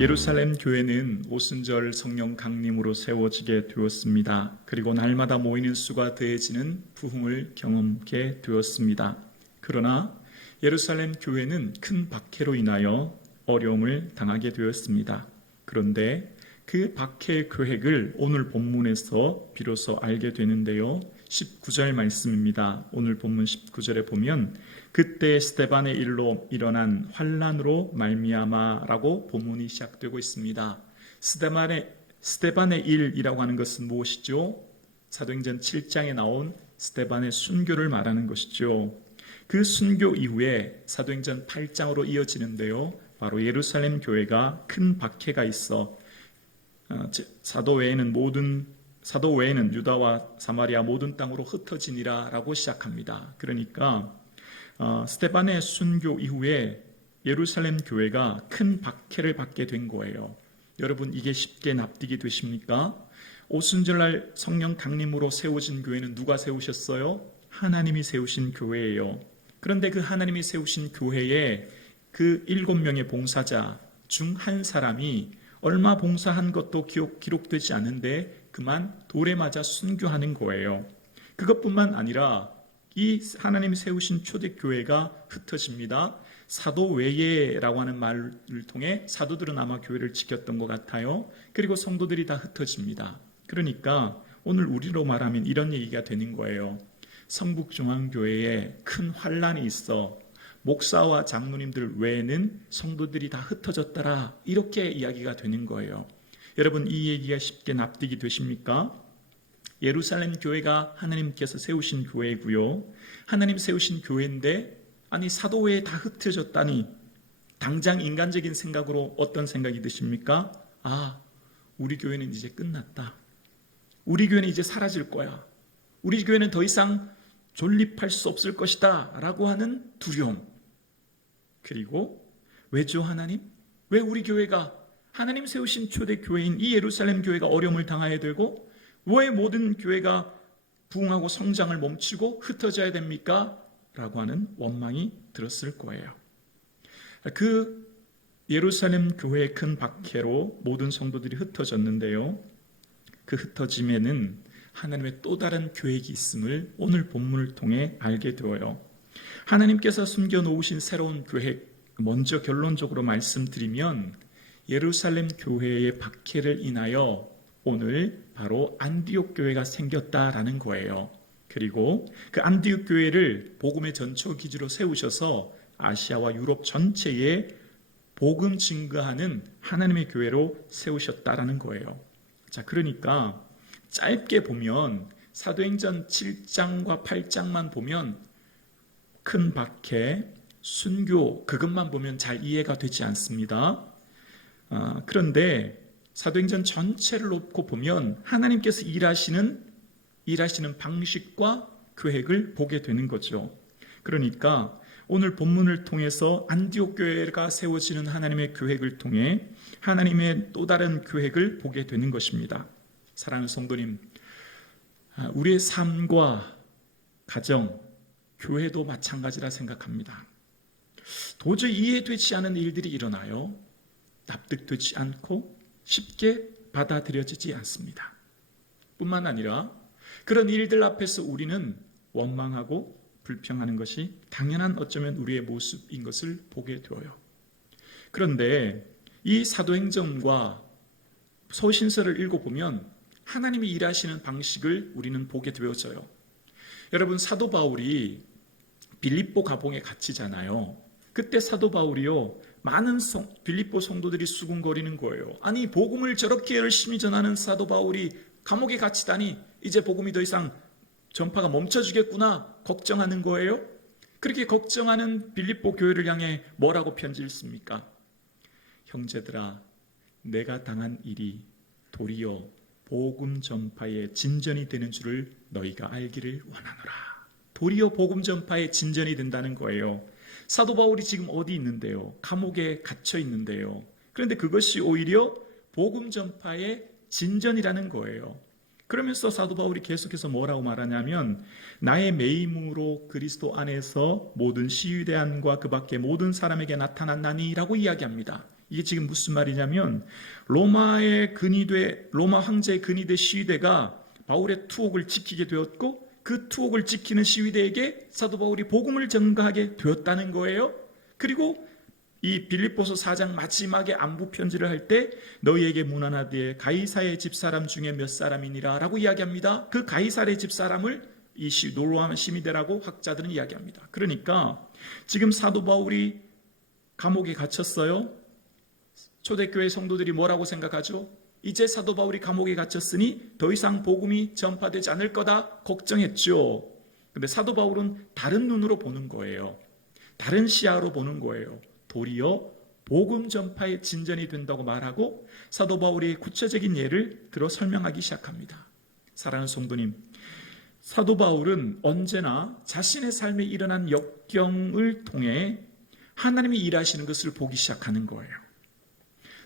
예루살렘 교회는 오순절 성령 강림으로 세워지게 되었습니다. 그리고 날마다 모이는 수가 더해지는 부흥을 경험하게 되었습니다. 그러나 예루살렘 교회는 큰 박해로 인하여 어려움을 당하게 되었습니다. 그런데 그 박해의 계획을 오늘 본문에서 비로소 알게 되는데요. 19절 말씀입니다. 오늘 본문 19절에 보면 그때 스데반의 일로 일어난 환난으로 말미암아라고 본문이 시작되고 있습니다. 스데반의 일이라고 하는 것은 무엇이죠? 사도행전 7장에 나온 스데반의 순교를 말하는 것이죠. 그 순교 이후에 사도행전 8장으로 이어지는데요. 바로 예루살렘 교회가 큰 박해가 있어 사도 외에는 유다와 사마리아 모든 땅으로 흩어지니라 라고 시작합니다. 그러니까 스데반의 순교 이후에 예루살렘 교회가 큰 박해를 받게 된 거예요. 여러분, 이게 쉽게 납득이 되십니까? 오순절날 성령 강림으로 세워진 교회는 누가 세우셨어요? 하나님이 세우신 교회예요. 그런데 그 하나님이 세우신 교회에 그 7명의 봉사자 중 한 사람이 얼마 봉사한 것도 기록되지 않은데 그만 돌에 맞아 순교하는 거예요. 그것뿐만 아니라 이 하나님이 세우신 초대교회가 흩어집니다. 사도 외예라고 하는 말을 통해 사도들은 아마 교회를 지켰던 것 같아요. 그리고 성도들이 다 흩어집니다. 그러니까 오늘 우리로 말하면 이런 얘기가 되는 거예요. 성북중앙교회에 큰 환난이 있어 목사와 장로님들 외에는 성도들이 다 흩어졌더라, 이렇게 이야기가 되는 거예요. 여러분, 이 얘기가 쉽게 납득이 되십니까? 예루살렘 교회가 하나님께서 세우신 교회고요. 하나님 세우신 교회인데 아니 사도 외에 다 흩어졌다니, 당장 인간적인 생각으로 어떤 생각이 드십니까? 우리 교회는 이제 끝났다. 우리 교회는 이제 사라질 거야. 우리 교회는 더 이상 존립할 수 없을 것이다 라고 하는 두려움. 그리고 왜죠, 하나님? 왜 우리 교회가, 하나님 세우신 초대교회인 이 예루살렘 교회가 어려움을 당해야 되고 왜 모든 교회가 부흥하고 성장을 멈추고 흩어져야 됩니까? 라고 하는 원망이 들었을 거예요. 그 예루살렘 교회의 큰 박해로 모든 성도들이 흩어졌는데요. 그 흩어짐에는 하나님의 또 다른 계획이 있음을 오늘 본문을 통해 알게 되어요. 하나님께서 숨겨놓으신 새로운 계획, 먼저 결론적으로 말씀드리면 예루살렘 교회의 박해를 인하여 오늘 바로 안디옥 교회가 생겼다라는 거예요. 그리고 그 안디옥 교회를 복음의 전초 기지로 세우셔서 아시아와 유럽 전체에 복음 증거하는 하나님의 교회로 세우셨다라는 거예요. 자, 그러니까 짧게 보면 사도행전 7장과 8장만 보면 큰 박해, 순교, 그것만 보면 잘 이해가 되지 않습니다. 그런데 사도행전 전체를 놓고 보면 하나님께서 일하시는 방식과 계획을 보게 되는 거죠. 그러니까 오늘 본문을 통해서 안디옥 교회가 세워지는 하나님의 계획을 통해 하나님의 또 다른 계획을 보게 되는 것입니다. 사랑하는 성도님, 우리의 삶과 가정, 교회도 마찬가지라 생각합니다. 도저히 이해되지 않은 일들이 일어나요. 납득되지 않고 쉽게 받아들여지지 않습니다. 뿐만 아니라 그런 일들 앞에서 우리는 원망하고 불평하는 것이 당연한 어쩌면 우리의 모습인 것을 보게 되어요. 그런데 이 사도행전과 서신서를 읽어보면 하나님이 일하시는 방식을 우리는 보게 되어져요. 여러분, 사도 바울이 빌립보 가봉에 갇히잖아요. 그때 사도 바울이요, 많은 빌립보 성도들이 수군거리는 거예요. 아니, 복음을 저렇게 열심히 전하는 사도 바울이 감옥에 갇히다니 이제 복음이 더 이상 전파가 멈춰지겠구나 걱정하는 거예요. 그렇게 걱정하는 빌립보 교회를 향해 뭐라고 편지를 씁니까? 형제들아, 내가 당한 일이 도리어 복음 전파의 진전이 되는 줄을 너희가 알기를 원하노라. 도리어 복음 전파의 진전이 된다는 거예요. 사도 바울이 지금 어디 있는데요? 감옥에 갇혀 있는데요. 그런데 그것이 오히려 복음 전파의 진전이라는 거예요. 그러면서 사도 바울이 계속해서 뭐라고 말하냐면 나의 매임으로 그리스도 안에서 모든 시위대안과 그 밖에 모든 사람에게 나타났나니 라고 이야기합니다. 이게 지금 무슨 말이냐면 로마 황제의 근위대 시위대가 바울의 투옥을 지키게 되었고 그 투옥을 지키는 시위대에게 사도 바울이 복음을 전가하게 되었다는 거예요. 그리고 이 빌립보서 4장 마지막에 안부 편지를 할 때 너희에게 문안하되 가이사의 집사람 중에 몇 사람이니라 라고 이야기합니다. 그 가이사의 집사람을 이 로마 시위대라고 학자들은 이야기합니다. 그러니까 지금 사도 바울이 감옥에 gat혔어요. 초대교회 성도들이 뭐라고 생각하죠? 이제 사도 바울이 감옥에 갇혔으니 더 이상 복음이 전파되지 않을 거다 걱정했죠. 근데 사도 바울은 다른 눈으로 보는 거예요. 다른 시야로 보는 거예요. 도리어 복음 전파의 진전이 된다고 말하고 사도 바울이 구체적인 예를 들어 설명하기 시작합니다. 사랑하는 성도님, 사도 바울은 언제나 자신의 삶에 일어난 역경을 통해 하나님이 일하시는 것을 보기 시작하는 거예요.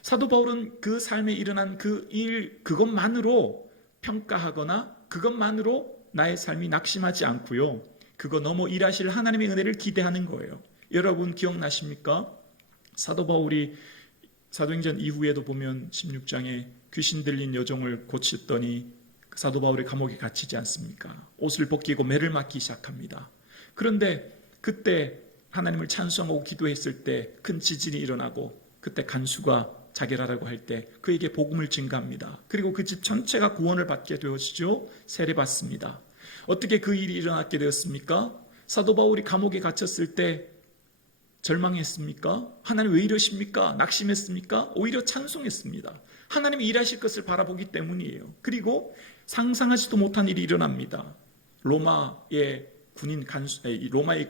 사도 바울은 그 삶에 일어난 그 일, 그것만으로 평가하거나 그것만으로 나의 삶이 낙심하지 않고요. 그거 넘어 일하실 하나님의 은혜를 기대하는 거예요. 여러분 기억나십니까? 사도 바울이 사도행전 이후에도 보면 16장에 귀신 들린 여종을 고쳤더니 사도 바울의 감옥에 갇히지 않습니까? 옷을 벗기고 매를 맞기 시작합니다. 그런데 그때 하나님을 찬송하고 기도했을 때 큰 지진이 일어나고 그때 간수가 자결하라고 할 때 그에게 복음을 증가합니다. 그리고 그 집 전체가 구원을 받게 되었죠. 세례받습니다. 어떻게 그 일이 일어났게 되었습니까? 사도 바울이 감옥에 갇혔을 때 절망했습니까? 하나님 왜 이러십니까? 낙심했습니까? 오히려 찬송했습니다. 하나님이 일하실 것을 바라보기 때문이에요. 그리고 상상하지도 못한 일이 일어납니다. 로마의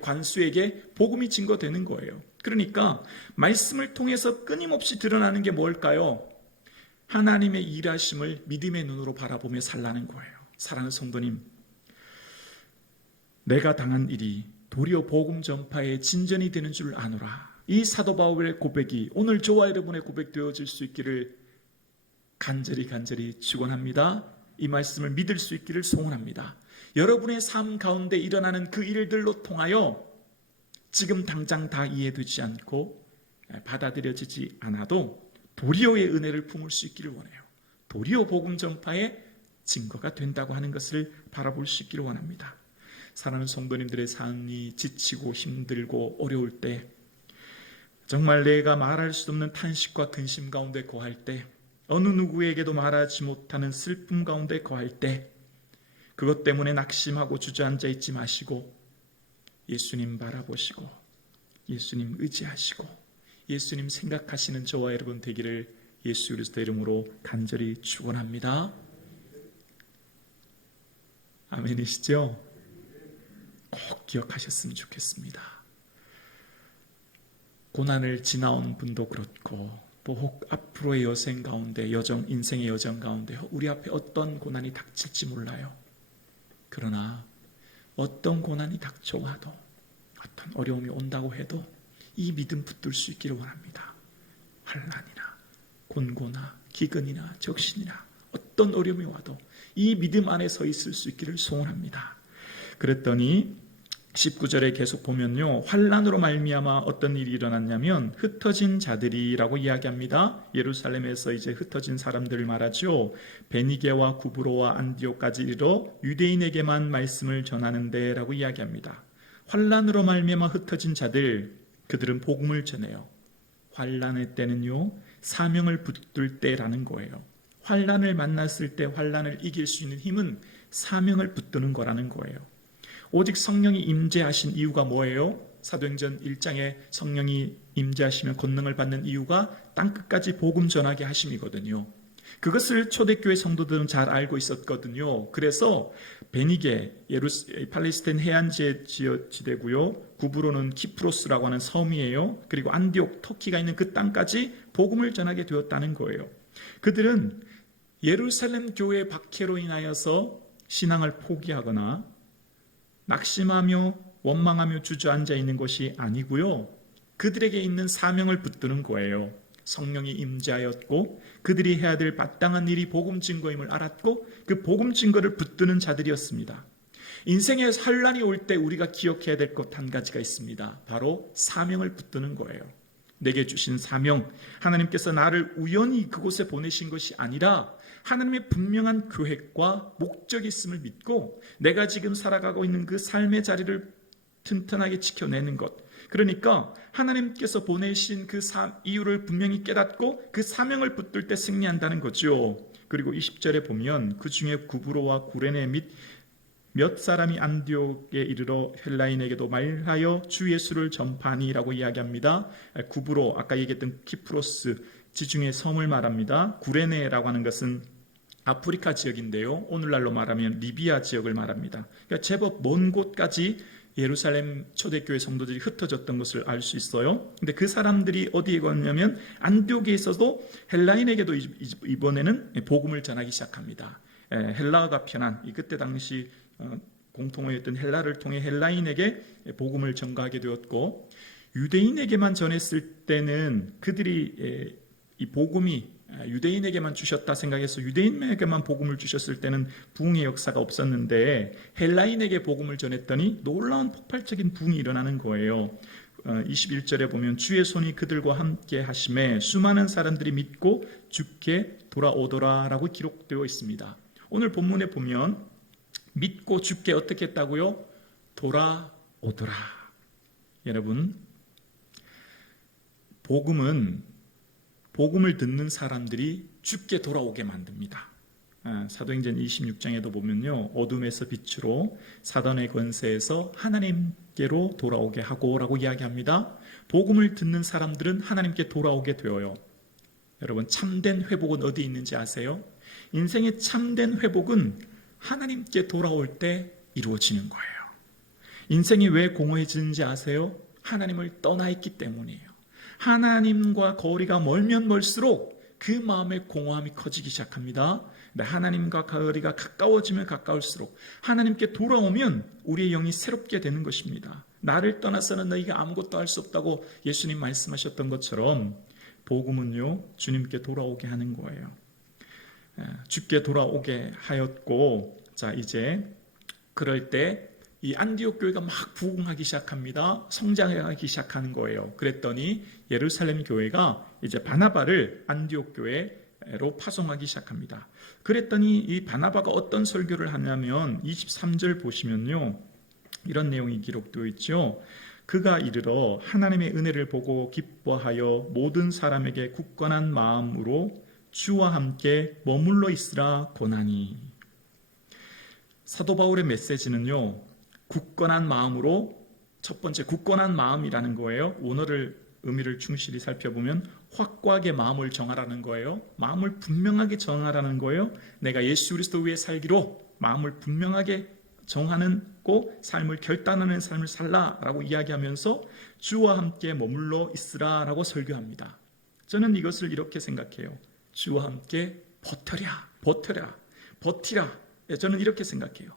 관수에게 복음이 증거되는 거예요. 그러니까 말씀을 통해서 끊임없이 드러나는 게 뭘까요? 하나님의 일하심을 믿음의 눈으로 바라보며 살라는 거예요. 사랑하는 성도님, 내가 당한 일이 도리어 복음 전파의 진전이 되는 줄 아노라. 이 사도 바울의 고백이 오늘 저와 여러분의 고백 되어질 수 있기를 간절히 축원합니다. 이 말씀을 믿을 수 있기를 소원합니다. 여러분의 삶 가운데 일어나는 그 일들로 통하여 지금 당장 다 이해되지 않고 받아들여지지 않아도 도리어의 은혜를 품을 수 있기를 원해요. 도리어 복음 전파의 증거가 된다고 하는 것을 바라볼 수 있기를 원합니다. 사랑하는 성도님들의 삶이 지치고 힘들고 어려울 때, 정말 내가 말할 수 없는 탄식과 근심 가운데 거할 때, 어느 누구에게도 말하지 못하는 슬픔 가운데 거할 때, 그것 때문에 낙심하고 주저앉아 있지 마시고 예수님 바라보시고 예수님 의지하시고 예수님 생각하시는 저와 여러분 되기를 예수 그리스도 이름으로 간절히 축원합니다. 아멘이시죠? 꼭 기억하셨으면 좋겠습니다. 고난을 지나온 분도 그렇고 또 앞으로의 여생 가운데 인생의 여정 가운데 우리 앞에 어떤 고난이 닥칠지 몰라요. 그러나 어떤 고난이 닥쳐와도 어떤 어려움이 온다고 해도 이 믿음 붙들 수 있기를 원합니다. 환난이나 곤고나 기근이나 적신이나 어떤 어려움이 와도 이 믿음 안에 서 있을 수 있기를 소원합니다. 그랬더니 19절에 계속 보면요, 환난으로 말미암아 어떤 일이 일어났냐면 흩어진 자들이라고 이야기합니다. 예루살렘에서 이제 흩어진 사람들을 말하죠. 베니게와 구브로와 안디옥까지 이르러 유대인에게만 말씀을 전하는데 라고 이야기합니다. 환난으로 말미암아 흩어진 자들, 그들은 복음을 전해요. 환난의 때는요, 사명을 붙들 때라는 거예요. 환난을 만났을 때 환난을 이길 수 있는 힘은 사명을 붙드는 거라는 거예요. 오직 성령이 임재하신 이유가 뭐예요? 사도행전 1장에 성령이 임재하시면 권능을 받는 이유가 땅끝까지 복음 전하게 하심이거든요. 그것을 초대교회 성도들은 잘 알고 있었거든요. 그래서 베니게, 팔레스타인 해안지대 지대고요. 구브로는 키프로스라고 하는 섬이에요. 그리고 안디옥, 터키가 있는 그 땅까지 복음을 전하게 되었다는 거예요. 그들은 예루살렘 교회 박해로 인하여서 신앙을 포기하거나 낙심하며 원망하며 주저앉아 있는 것이 아니고요. 그들에게 있는 사명을 붙드는 거예요. 성령이 임재하였고 그들이 해야 될 마땅한 일이 복음 증거임을 알았고 그 복음 증거를 붙드는 자들이었습니다. 인생에 환난이 올 때 우리가 기억해야 될 것 한 가지가 있습니다. 바로 사명을 붙드는 거예요. 내게 주신 사명, 하나님께서 나를 우연히 그곳에 보내신 것이 아니라 하나님의 분명한 계획과 목적이 있음을 믿고 내가 지금 살아가고 있는 그 삶의 자리를 튼튼하게 지켜내는 것, 그러니까 하나님께서 보내신 그 이유를 분명히 깨닫고 그 사명을 붙들 때 승리한다는 거죠. 그리고 20절에 보면 그 중에 구브로와 구레네 및 몇 사람이 안디옥에 이르러 헬라인에게도 말하여 주 예수를 전파하니라고 이야기합니다. 구브로, 아까 얘기했던 키프로스 지중해 섬을 말합니다. 구레네라고 하는 것은 아프리카 지역인데요, 오늘날로 말하면 리비아 지역을 말합니다. 그러니까 제법 먼 곳까지 예루살렘 초대교회 성도들이 흩어졌던 것을 알 수 있어요. 근데 그 사람들이 어디에 갔냐면 안디옥에 있어도 헬라인에게도 이번에는 복음을 전하기 시작합니다. 헬라어가 편한 그때 당시 공통어였던 헬라를 통해 헬라인에게 복음을 전가하게 되었고, 유대인에게만 전했을 때는 그들이 이 복음이 유대인에게만 주셨다 생각해서 유대인에게만 복음을 주셨을 때는 부흥의 역사가 없었는데 헬라인에게 복음을 전했더니 놀라운 폭발적인 부흥이 일어나는 거예요. 21절에 보면 주의 손이 그들과 함께 하심에 수많은 사람들이 믿고 주께 돌아오더라 라고 기록되어 있습니다. 오늘 본문에 보면 믿고 주께 어떻게 했다고요? 돌아오더라. 여러분, 복음을 듣는 사람들이 주께 돌아오게 만듭니다. 사도행전 26장에도 보면요, 어둠에서 빛으로 사단의 권세에서 하나님께로 돌아오게 하고 라고 이야기합니다. 복음을 듣는 사람들은 하나님께 돌아오게 되어요. 여러분, 참된 회복은 어디 있는지 아세요? 인생의 참된 회복은 하나님께 돌아올 때 이루어지는 거예요. 인생이 왜 공허해지는지 아세요? 하나님을 떠나 있기 때문이에요. 하나님과 거리가 멀면 멀수록 그 마음의 공허함이 커지기 시작합니다. 하나님과 거리가 가까워지면 가까울수록 하나님께 돌아오면 우리의 영이 새롭게 되는 것입니다. 나를 떠나서는 너희가 아무것도 할 수 없다고 예수님 말씀하셨던 것처럼 복음은요, 주님께 돌아오게 하는 거예요. 주께 돌아오게 하였고, 자, 이제 그럴 때 이 안디옥 교회가 막 부흥하기 시작합니다. 성장하기 시작하는 거예요. 그랬더니 예루살렘 교회가 이제 바나바를 안디옥 교회로 파송하기 시작합니다. 그랬더니 이 바나바가 어떤 설교를 하냐면 23절 보시면요, 이런 내용이 기록되어 있죠. 그가 이르러 하나님의 은혜를 보고 기뻐하여 모든 사람에게 굳건한 마음으로 주와 함께 머물러 있으라 권하니. 사도 바울의 메시지는요, 굳건한 마음으로, 첫 번째 굳건한 마음이라는 거예요. 원어를 의미를 충실히 살펴보면 확고하게 마음을 정하라는 거예요. 마음을 분명하게 정하라는 거예요. 내가 예수 그리스도 위해 살기로 마음을 분명하게 정하는 꼭 삶을 결단하는 삶을 살라라고 이야기하면서 주와 함께 머물러 있으라라고 설교합니다. 저는 이것을 이렇게 생각해요. 주와 함께 버티라. 저는 이렇게 생각해요.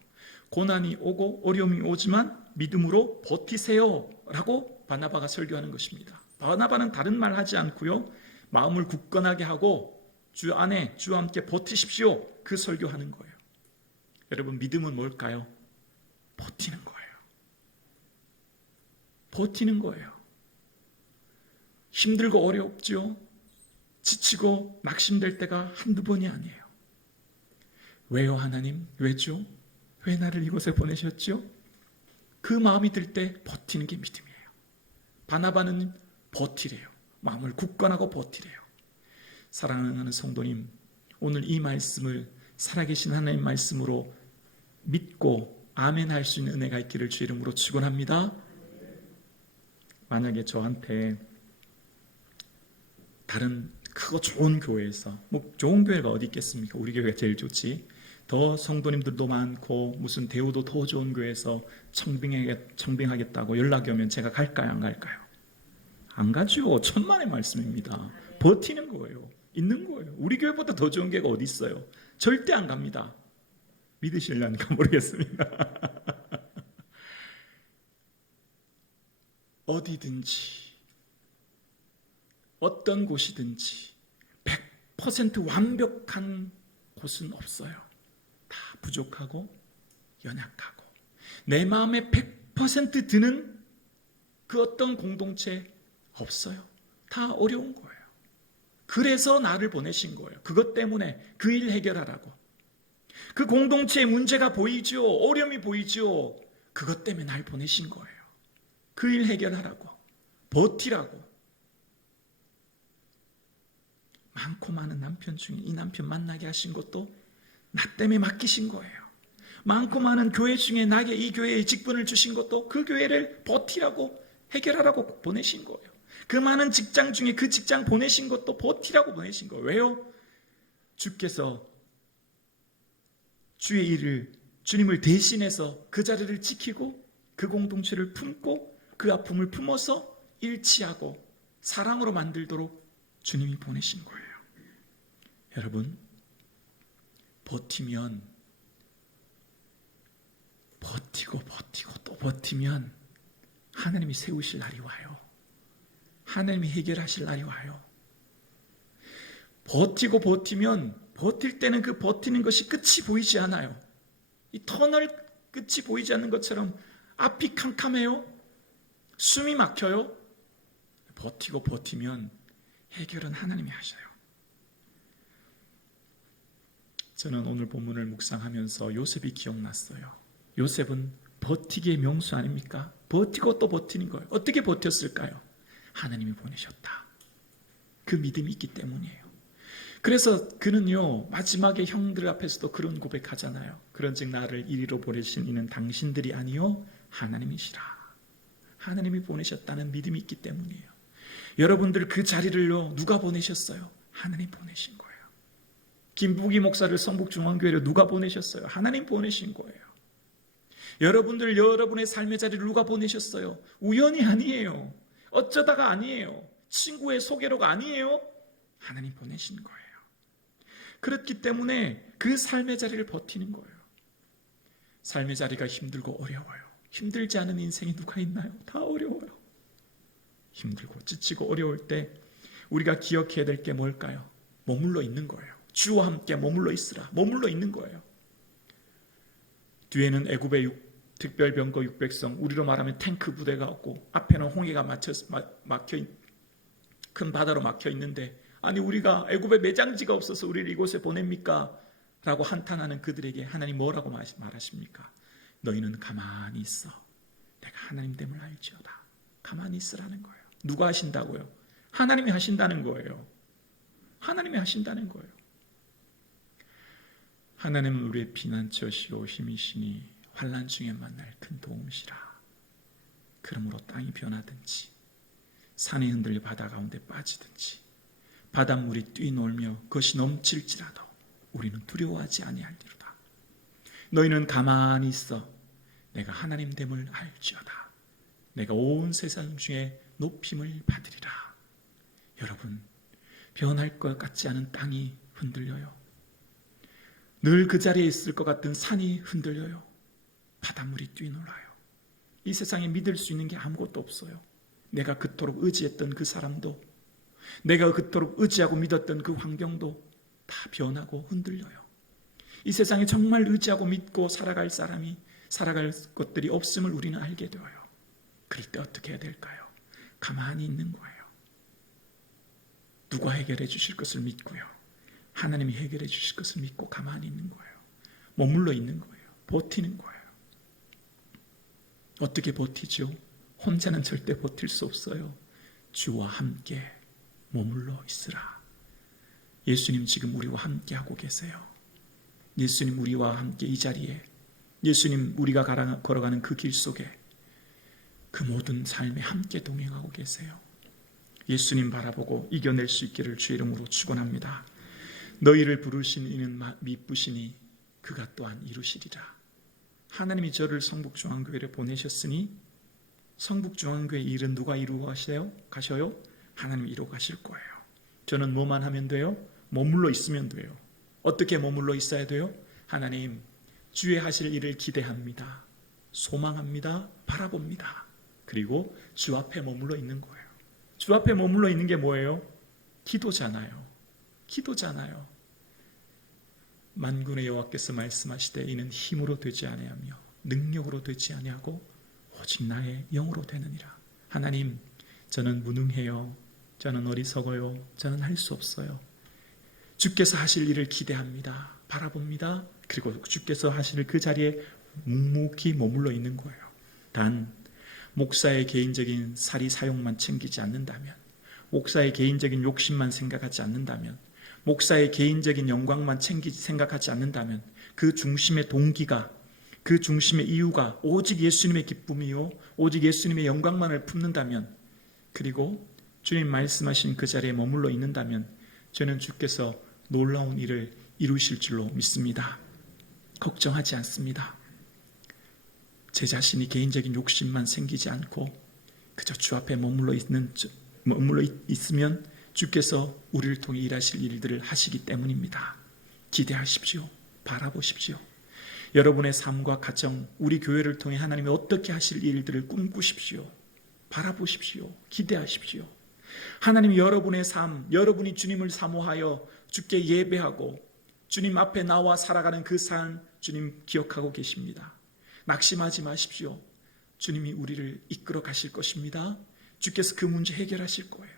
고난이 오고 어려움이 오지만 믿음으로 버티세요 라고 바나바가 설교하는 것입니다. 바나바는 다른 말 하지 않고요, 마음을 굳건하게 하고 주 안에 주와 함께 버티십시오, 그 설교하는 거예요. 여러분, 믿음은 뭘까요? 버티는 거예요. 버티는 거예요. 힘들고 어렵죠. 지치고 낙심될 때가 한두 번이 아니에요. 왜요, 하나님? 왜죠? 왜 나를 이곳에 보내셨죠? 그 마음이 들 때 버티는 게 믿음이에요. 바나바는 버티래요. 마음을 굳건하고 버티래요. 사랑하는 성도님, 오늘 이 말씀을 살아계신 하나님 말씀으로 믿고 아멘 할 수 있는 은혜가 있기를 주 이름으로 축원합니다. 만약에 저한테 다른 크고 좋은 교회에서, 좋은 교회가 어디 있겠습니까? 우리 교회가 제일 좋지. 더 성도님들도 많고 무슨 대우도 더 좋은 교회에서 청빙하겠다고 연락이 오면 제가 갈까요, 안 갈까요? 안 가죠. 천만의 말씀입니다. 버티는 거예요. 있는 거예요. 우리 교회보다 더 좋은 교회가 어디 있어요? 절대 안 갑니다. 믿으실려니까 모르겠습니다. 어디든지 어떤 곳이든지 100% 완벽한 곳은 없어요. 다 부족하고 연약하고 내 마음에 100% 드는 그 어떤 공동체 없어요. 다 어려운 거예요. 그래서 나를 보내신 거예요. 그것 때문에 그 일 해결하라고. 그 공동체의 문제가 보이죠. 어려움이 보이죠. 그것 때문에 날 보내신 거예요. 그 일 해결하라고. 버티라고. 많고 많은 남편 중에 이 남편 만나게 하신 것도 나 때문에 맡기신 거예요. 많고 많은 교회 중에 나에게 이 교회의 직분을 주신 것도 그 교회를 버티라고, 해결하라고 보내신 거예요. 그 많은 직장 중에 그 직장 보내신 것도 버티라고 보내신 거예요. 왜요? 주께서 주의 일을, 주님을 대신해서 그 자리를 지키고 그 공동체를 품고 그 아픔을 품어서 일치하고 사랑으로 만들도록 주님이 보내신 거예요. 여러분, 버티면, 버티고 또 버티면 하나님이 세우실 날이 와요. 하나님이 해결하실 날이 와요. 버티고 버티면, 버틸 때는 그 버티는 것이 끝이 보이지 않아요. 이 터널 끝이 보이지 않는 것처럼 앞이 캄캄해요. 숨이 막혀요. 버티고 버티면 해결은 하나님이 하셔요. 저는 오늘 본문을 묵상하면서 요셉이 기억났어요. 요셉은 버티기의 명수 아닙니까? 버티고 또 버티는 거예요. 어떻게 버텼을까요? 하나님이 보내셨다. 그 믿음이 있기 때문이에요. 그래서 그는요, 마지막에 형들 앞에서도 그런 고백하잖아요. 그런즉 나를 이리로 보내신 이는 당신들이 아니요 하나님이시라. 하나님이 보내셨다는 믿음이 있기 때문이에요. 여러분들 그 자리를요, 누가 보내셨어요? 하나님 보내신 거예요. 김부기 목사를 성북중앙교회로 누가 보내셨어요? 하나님 보내신 거예요. 여러분들, 여러분의 삶의 자리를 누가 보내셨어요? 우연이 아니에요. 어쩌다가 아니에요. 친구의 소개로가 아니에요. 하나님 보내신 거예요. 그렇기 때문에 그 삶의 자리를 버티는 거예요. 삶의 자리가 힘들고 어려워요. 힘들지 않은 인생이 누가 있나요? 다 어려워요. 힘들고 지치고 어려울 때 우리가 기억해야 될 게 뭘까요? 머물러 있는 거예요. 주와 함께 머물러 있으라. 머물러 있는 거예요. 뒤에는 애굽의 특별병거 600성, 우리로 말하면 탱크 부대가 없고 앞에는 홍해가 막혀 큰 바다로 막혀 있는데, 아니 우리가 애굽에 매장지가 없어서 우리를 이곳에 보냅니까? 라고 한탄하는 그들에게 하나님 뭐라고 말하십니까? 너희는 가만히 있어. 내가 하나님 됨을 알지어다. 가만히 있으라는 거예요. 누가 하신다고요? 하나님이 하신다는 거예요. 하나님이 하신다는 거예요. 하나님은 우리의 피난처시오 힘이시니 환난 중에 만날 큰 도움이시라. 그러므로 땅이 변하든지 산이 흔들려 바다 가운데 빠지든지 바닷물이 뛰놀며 그것이 넘칠지라도 우리는 두려워하지 아니할지로다. 너희는 가만히 있어. 내가 하나님 됨을 알지어다. 내가 온 세상 중에 높임을 받으리라. 여러분, 변할 것 같지 않은 땅이 흔들려요. 늘 그 자리에 있을 것 같은 산이 흔들려요. 바닷물이 뛰놀아요. 이 세상에 믿을 수 있는 게 아무것도 없어요. 내가 그토록 의지했던 그 사람도, 내가 그토록 의지하고 믿었던 그 환경도 다 변하고 흔들려요. 이 세상에 정말 의지하고 믿고 살아갈 사람이, 살아갈 것들이 없음을 우리는 알게 되어요. 그럴 때 어떻게 해야 될까요? 가만히 있는 거예요. 누가 해결해 주실 것을 믿고요. 하나님이 해결해 주실 것을 믿고 가만히 있는 거예요. 머물러 있는 거예요. 버티는 거예요. 어떻게 버티죠? 혼자는 절대 버틸 수 없어요. 주와 함께 머물러 있으라. 예수님 지금 우리와 함께 하고 계세요. 예수님 우리와 함께 이 자리에, 예수님 우리가 걸어가는 그 길 속에 그 모든 삶에 함께 동행하고 계세요. 예수님 바라보고 이겨낼 수 있기를 주의 이름으로 축원합니다. 너희를 부르신 이는 미쁘시니 그가 또한 이루시리라. 하나님이 저를 성북중앙교회를 보내셨으니 성북중앙교회 일은 누가 이루어 가셔요? 하나님이 이루어 가실 거예요. 저는 뭐만 하면 돼요? 머물러 있으면 돼요. 어떻게 머물러 있어야 돼요? 하나님, 주의 하실 일을 기대합니다. 소망합니다. 바라봅니다. 그리고 주 앞에 머물러 있는 거예요. 주 앞에 머물러 있는 게 뭐예요? 기도잖아요. 기도잖아요. 만군의 여호와께서 말씀하시되 이는 힘으로 되지 아니하며 능력으로 되지 아니하고 오직 나의 영으로 되느니라. 하나님, 저는 무능해요. 저는 어리석어요. 저는 할 수 없어요. 주께서 하실 일을 기대합니다. 바라봅니다. 그리고 주께서 하실 그 자리에 묵묵히 머물러 있는 거예요. 단 목사의 개인적인 사리 사욕만 챙기지 않는다면, 목사의 개인적인 욕심만 생각하지 않는다면, 목사의 개인적인 영광만 생각하지 않는다면, 그 중심의 동기가, 그 중심의 이유가 오직 예수님의 기쁨이요 오직 예수님의 영광만을 품는다면, 그리고 주님 말씀하신 그 자리에 머물러 있는다면 저는 주께서 놀라운 일을 이루실 줄로 믿습니다. 걱정하지 않습니다. 제 자신이 개인적인 욕심만 생기지 않고 그저 주 앞에 머물러 있으면 주께서 우리를 통해 일하실 일들을 하시기 때문입니다. 기대하십시오. 바라보십시오. 여러분의 삶과 가정, 우리 교회를 통해 하나님이 어떻게 하실 일들을 꿈꾸십시오. 바라보십시오. 기대하십시오. 하나님이 여러분의 삶, 여러분이 주님을 사모하여 주께 예배하고 주님 앞에 나와 살아가는 그 삶 주님 기억하고 계십니다. 낙심하지 마십시오. 주님이 우리를 이끌어 가실 것입니다. 주께서 그 문제 해결하실 거예요.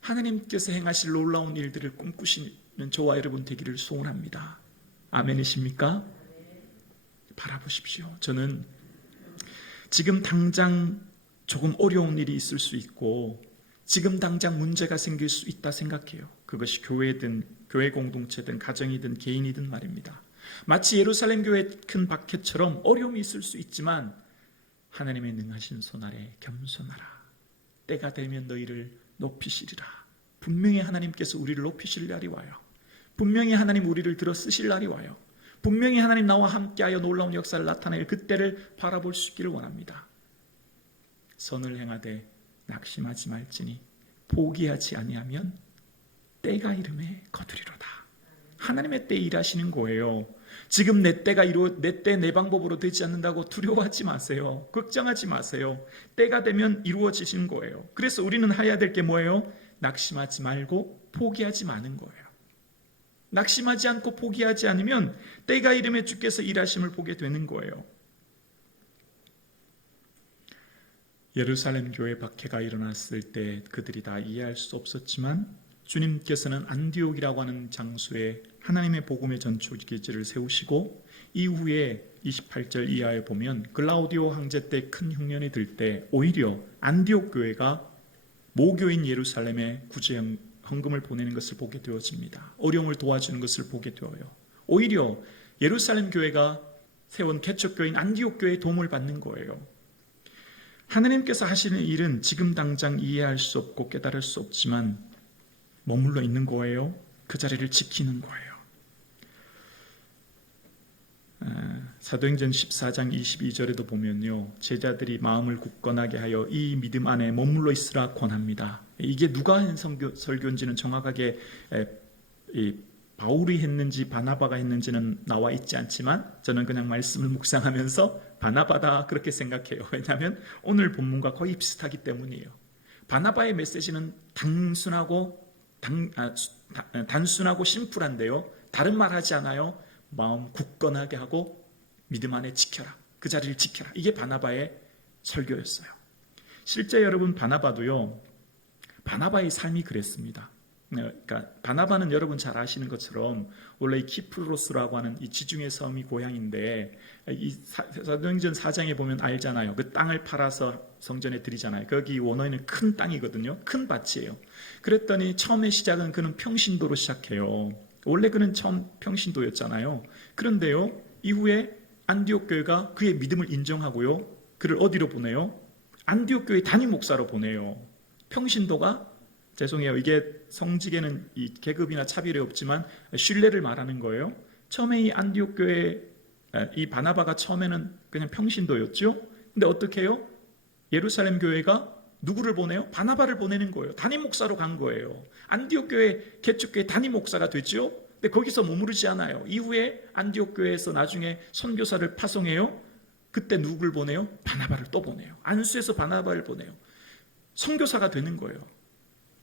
하나님께서 행하실 놀라운 일들을 꿈꾸시는 저와 여러분 되기를 소원합니다. 아멘이십니까? 바라보십시오. 저는 지금 당장 조금 어려운 일이 있을 수 있고 지금 당장 문제가 생길 수 있다 생각해요. 그것이 교회든 교회 공동체든 가정이든 개인이든 말입니다. 마치 예루살렘 교회 큰 박해처럼 어려움이 있을 수 있지만 하나님의 능하신 손 아래 겸손하라. 때가 되면 너희를 높이시리라. 분명히 하나님께서 우리를 높이실 날이 와요. 분명히 하나님 우리를 들어 쓰실 날이 와요. 분명히 하나님 나와 함께하여 놀라운 역사를 나타낼 그때를 바라볼 수 있기를 원합니다. 선을 행하되 낙심하지 말지니 포기하지 아니하면 때가 이름에 거두리로다. 하나님의 때에 일하시는 거예요. 지금 내 때가 내 때 내 방법으로 되지 않는다고 두려워하지 마세요. 걱정하지 마세요. 때가 되면 이루어지시는 거예요. 그래서 우리는 해야 될 게 뭐예요? 낙심하지 말고 포기하지 마는 거예요. 낙심하지 않고 포기하지 않으면 때가 이름에 주께서 일하심을 보게 되는 거예요. 예루살렘 교회 박해가 일어났을 때 그들이 다 이해할 수 없었지만 주님께서는 안디옥이라고 하는 장소에 하나님의 복음의 전초기지를 세우시고 이후에 28절 이하에 보면 글라우디오 황제 때 큰 흉년이 들 때 오히려 안디옥 교회가 모교인 예루살렘에 구제 헌금을 보내는 것을 보게 되어집니다. 어려움을 도와주는 것을 보게 되어요. 오히려 예루살렘 교회가 세운 개척교인 안디옥 교회의 도움을 받는 거예요. 하나님께서 하시는 일은 지금 당장 이해할 수 없고 깨달을 수 없지만 머물러 있는 거예요. 그 자리를 지키는 거예요. 사도행전 14장 22절에도 보면요, 제자들이 마음을 굳건하게 하여 이 믿음 안에 머물러 있으라 권합니다. 이게 누가 한 설교인지는 정확하게 바울이 했는지 바나바가 했는지는 나와 있지 않지만 저는 그냥 말씀을 묵상하면서 바나바다 그렇게 생각해요. 왜냐하면 오늘 본문과 거의 비슷하기 때문이에요. 바나바의 메시지는 단순하고 심플한데요, 다른 말 하지 않아요. 마음 굳건하게 하고 믿음 안에 지켜라. 그 자리를 지켜라. 이게 바나바의 설교였어요. 실제 여러분 바나바도요, 바나바의 삶이 그랬습니다. 그러니까 바나바는 여러분 잘 아시는 것처럼 원래 이 키프로스라고 하는 이 지중해 섬이 고향인데 이 사도행전 4장에 보면 알잖아요. 그 땅을 팔아서 성전에 드리잖아요. 거기 원어에는 큰 땅이거든요. 큰 밭이에요. 그랬더니 처음에 시작은 그는 평신도로 시작해요. 원래 그는 처음 평신도였잖아요. 그런데요, 이후에 안디옥 교회가 그의 믿음을 인정하고요, 그를 어디로 보내요? 안디옥 교회 담임 목사로 보내요. 평신도가, 죄송해요, 이게 성직에는 이 계급이나 차별이 없지만 신뢰를 말하는 거예요. 처음에 이 안디옥 교회 이 바나바가 처음에는 그냥 평신도였죠. 근데 어떻게 해요? 예루살렘 교회가 누구를 보내요? 바나바를 보내는 거예요. 담임 목사로 간 거예요. 안디옥 교회 개척교회 담임 목사가 됐죠. 근데 거기서 머무르지 않아요. 이후에 안디옥 교회에서 나중에 선교사를 파송해요. 그때 누구를 보내요? 바나바를 또 보내요. 안수에서 바나바를 보내요. 선교사가 되는 거예요.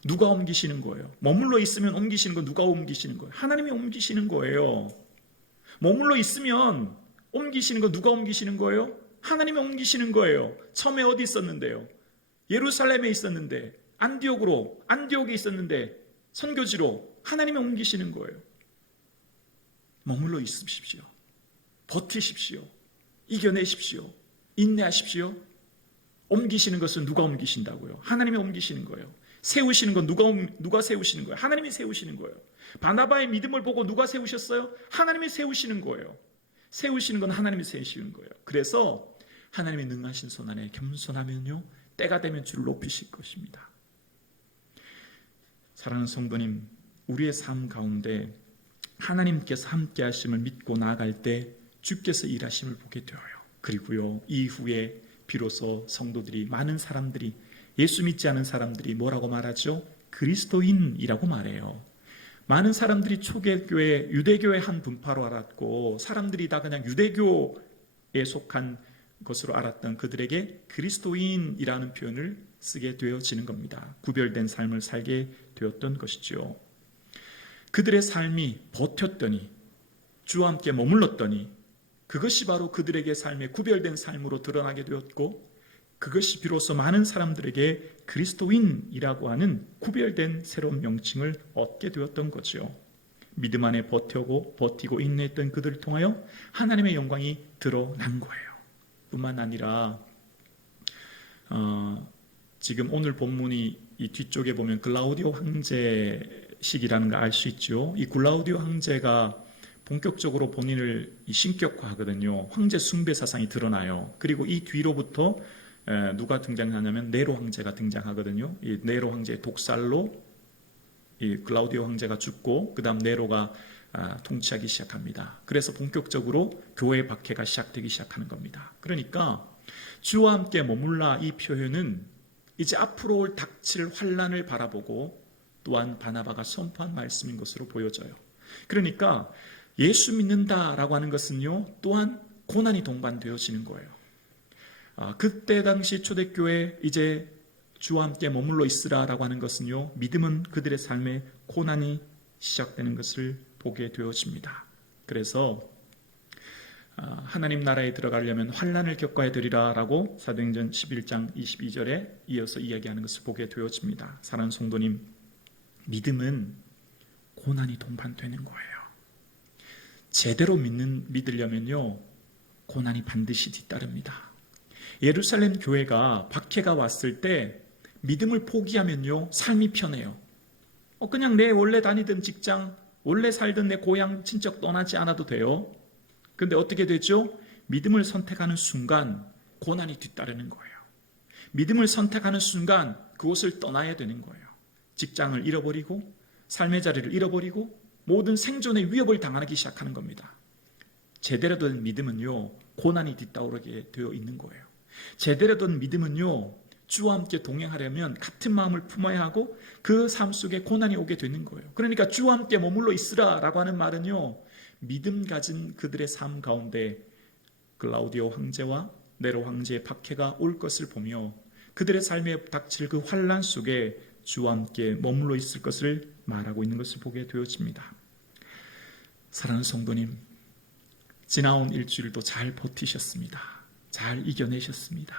누가 옮기시는 거예요? 머물러 있으면 옮기시는 거 누가 옮기시는 거예요? 하나님이 옮기시는 거예요. 머물러 있으면 옮기시는 거 누가 옮기시는 거예요? 하나님이 옮기시는 거예요. 처음에 어디 있었는데요? 예루살렘에 있었는데 안디옥에 있었는데 선교지로 하나님이 옮기시는 거예요. 머물러 있으십시오. 버티십시오. 이겨내십시오. 인내하십시오. 옮기시는 것은 누가 옮기신다고요? 하나님이 옮기시는 거예요. 세우시는 건 누가 세우시는 거예요? 하나님이 세우시는 거예요. 바나바의 믿음을 보고 누가 세우셨어요? 하나님이 세우시는 거예요. 세우시는 건 하나님이 세우시는 거예요. 그래서 하나님의 능하신 손 안에 겸손하면요, 때가 되면 주를 높이실 것입니다. 사랑하는 성도님, 우리의 삶 가운데 하나님께서 함께 하심을 믿고 나아갈 때 주께서 일하심을 보게 되어요. 그리고요, 이후에 비로소 성도들이, 많은 사람들이, 예수 믿지 않은 사람들이 뭐라고 말하죠? 그리스도인이라고 말해요. 많은 사람들이 초대교회, 유대교의 한 분파로 알았고, 사람들이 다 그냥 유대교에 속한 것으로 알았던 그들에게 그리스도인이라는 표현을 쓰게 되어지는 겁니다. 구별된 삶을 살게 되었던 것이죠. 그들의 삶이 버텼더니, 주와 함께 머물렀더니, 그것이 바로 그들에게 삶의 구별된 삶으로 드러나게 되었고, 그것이 비로소 많은 사람들에게 그리스도인이라고 하는 구별된 새로운 명칭을 얻게 되었던 거죠. 믿음 안에 버티고 인내했던 그들을 통하여 하나님의 영광이 드러난 거예요. 뿐만 아니라 지금 오늘 본문이 이 뒤쪽에 보면 글라우디오 황제식이라는 걸 알 수 있죠. 이 글라우디오 황제가 본격적으로 본인을 신격화하거든요. 황제 숭배 사상이 드러나요. 그리고 이 뒤로부터 누가 등장하냐면 네로 황제가 등장하거든요. 이 네로 황제의 독살로 이 글라우디오 황제가 죽고, 그 다음 네로가 통치하기 시작합니다. 그래서 본격적으로 교회 박해가 시작되기 시작하는 겁니다. 그러니까 주와 함께 머물라, 이 표현은 이제 앞으로 올 닥칠 환난을 바라보고 또한 바나바가 선포한 말씀인 것으로 보여져요. 그러니까 예수 믿는다라고 하는 것은요, 또한 고난이 동반되어지는 거예요. 그때 당시 초대교회 이제 주와 함께 머물러 있으라라고 하는 것은요, 믿음은 그들의 삶에 고난이 시작되는 것을 보게 되어집니다. 그래서 하나님 나라에 들어가려면 환난을 겪어야 되리라라고 사도행전 11장 22절에 이어서 이야기하는 것을 보게 되어집니다. 사랑하는 성도님, 믿음은 고난이 동반되는 거예요. 제대로 믿으려면요, 고난이 반드시 뒤따릅니다. 예루살렘 교회가 박해가 왔을 때 믿음을 포기하면요, 삶이 편해요. 그냥 내 원래 다니던 직장, 원래 살던 내 고향 친척 떠나지 않아도 돼요. 그런데 어떻게 되죠? 믿음을 선택하는 순간 고난이 뒤따르는 거예요. 믿음을 선택하는 순간 그곳을 떠나야 되는 거예요. 직장을 잃어버리고 삶의 자리를 잃어버리고 모든 생존의 위협을 당하기 시작하는 겁니다. 제대로 된 믿음은요, 고난이 뒤따르게 되어 있는 거예요. 제대로 된 믿음은요, 주와 함께 동행하려면 같은 마음을 품어야 하고 그 삶 속에 고난이 오게 되는 거예요. 그러니까 주와 함께 머물러 있으라라고 하는 말은요, 믿음 가진 그들의 삶 가운데 글라우디오 황제와 네로 황제의 박해가 올 것을 보며 그들의 삶에 닥칠 그 환난 속에 주와 함께 머물러 있을 것을 말하고 있는 것을 보게 되어집니다. 사랑하는 성도님, 지나온 일주일도 잘 버티셨습니다. 잘 이겨내셨습니다.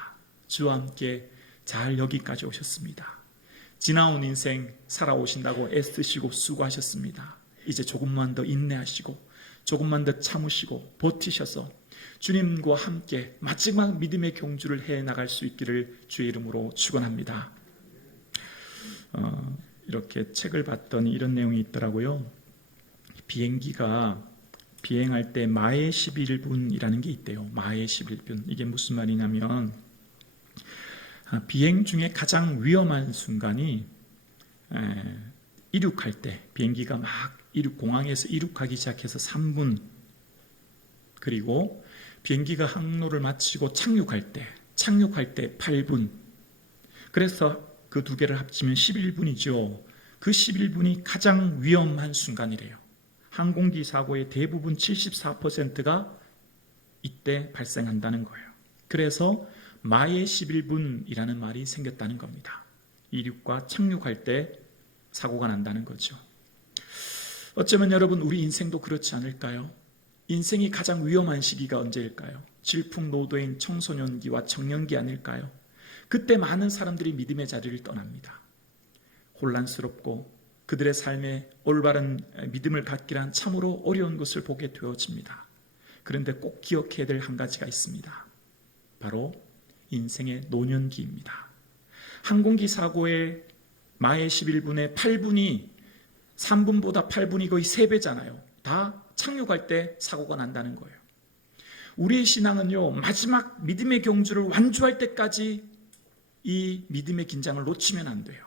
주와 함께 잘 여기까지 오셨습니다. 지나온 인생 살아오신다고 애쓰시고 수고하셨습니다. 이제 조금만 더 인내하시고 조금만 더 참으시고 버티셔서 주님과 함께 마지막 믿음의 경주를 해나갈 수 있기를 주의 이름으로 축원합니다. 이렇게 책을 봤더니 이런 내용이 있더라고요. 비행기가 비행할 때 마의 11분이라는 게 있대요. 마의 11분. 이게 무슨 말이냐면 비행 중에 가장 위험한 순간이 이륙할 때, 비행기가 막 공항에서 이륙하기 시작해서 3분, 그리고 비행기가 항로를 마치고 착륙할 때 8분. 그래서 그 두 개를 합치면 11분이죠. 그 11분이 가장 위험한 순간이래요. 항공기 사고의 대부분 74%가 이때 발생한다는 거예요. 그래서 마의 11분이라는 말이 생겼다는 겁니다. 이륙과 착륙할 때 사고가 난다는 거죠. 어쩌면 여러분, 우리 인생도 그렇지 않을까요? 인생이 가장 위험한 시기가 언제일까요? 질풍노도인 청소년기와 청년기 아닐까요? 그때 많은 사람들이 믿음의 자리를 떠납니다. 혼란스럽고 그들의 삶에 올바른 믿음을 갖기란 참으로 어려운 것을 보게 되어집니다. 그런데 꼭 기억해야 될 한 가지가 있습니다. 바로 인생의 노년기입니다. 항공기 사고의 마의 11분의 8분이 3분보다 8분이 거의 3배잖아요. 다 착륙할 때 사고가 난다는 거예요. 우리의 신앙은요, 마지막 믿음의 경주를 완주할 때까지 이 믿음의 긴장을 놓치면 안 돼요.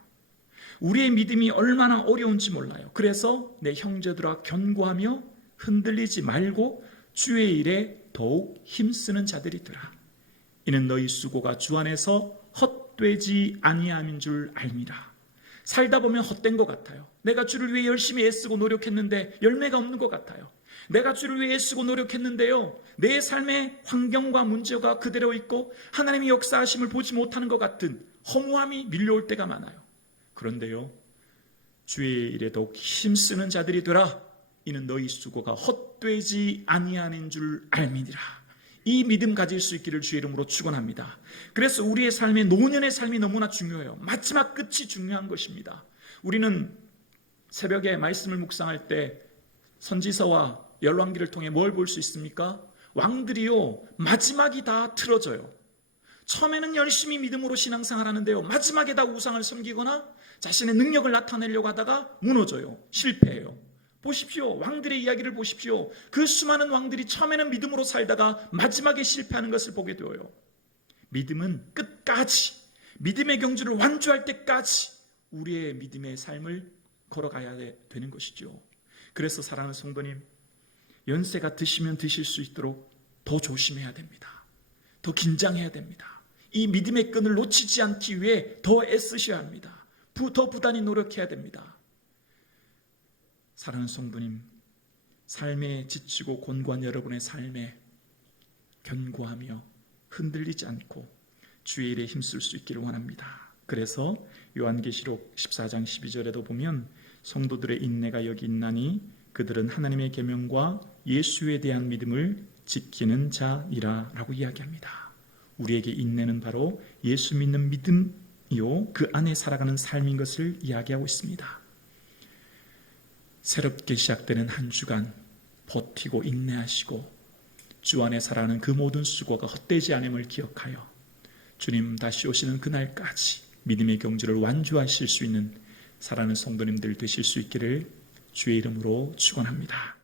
우리의 믿음이 얼마나 어려운지 몰라요. 그래서 내 형제들아 견고하며 흔들리지 말고 주의 일에 더욱 힘쓰는 자들이더라. 이는 너희 수고가 주 안에서 헛되지 아니함인 줄 알미라. 살다 보면 헛된 것 같아요. 내가 주를 위해 열심히 애쓰고 노력했는데 열매가 없는 것 같아요. 내가 주를 위해 애쓰고 노력했는데요, 내 삶의 환경과 문제가 그대로 있고 하나님의 역사하심을 보지 못하는 것 같은 허무함이 밀려올 때가 많아요. 그런데요, 주의 일에 더욱 힘쓰는 자들이 되라. 이는 너희 수고가 헛되지 아니하는 줄 알미니라. 이 믿음 가질 수 있기를 주의 이름으로 축원합니다. 그래서 우리의 삶의 노년의 삶이 너무나 중요해요. 마지막 끝이 중요한 것입니다. 우리는 새벽에 말씀을 묵상할 때 선지서와 열왕기를 통해 뭘 볼 수 있습니까? 왕들이요, 마지막이 다 틀어져요. 처음에는 열심히 믿음으로 신앙생활 하는데요, 마지막에 다 우상을 섬기거나 자신의 능력을 나타내려고 하다가 무너져요. 실패해요. 보십시오. 왕들의 이야기를 보십시오. 그 수많은 왕들이 처음에는 믿음으로 살다가 마지막에 실패하는 것을 보게 되어요. 믿음은 끝까지, 믿음의 경주를 완주할 때까지 우리의 믿음의 삶을 걸어가야 되는 것이죠. 그래서 사랑하는 성도님, 연세가 드시면 드실 수 있도록 더 조심해야 됩니다. 더 긴장해야 됩니다. 이 믿음의 끈을 놓치지 않기 위해 더 애쓰셔야 합니다. 더 부단히 노력해야 됩니다. 사랑하는 성도님, 삶에 지치고 곤고한 여러분의 삶에 견고하며 흔들리지 않고 주의 일에 힘쓸 수 있기를 원합니다. 그래서 요한계시록 14장 12절에도 보면 성도들의 인내가 여기 있나니 그들은 하나님의 계명과 예수에 대한 믿음을 지키는 자이라 라고 이야기합니다. 우리에게 인내는 바로 예수 믿는 믿음이요, 그 안에 살아가는 삶인 것을 이야기하고 있습니다. 새롭게 시작되는 한 주간 버티고 인내하시고 주 안에 살아가는 그 모든 수고가 헛되지 않음을 기억하여 주님 다시 오시는 그날까지 믿음의 경주를 완주하실 수 있는 사랑하는 성도님들 되실 수 있기를 주의 이름으로 축원합니다.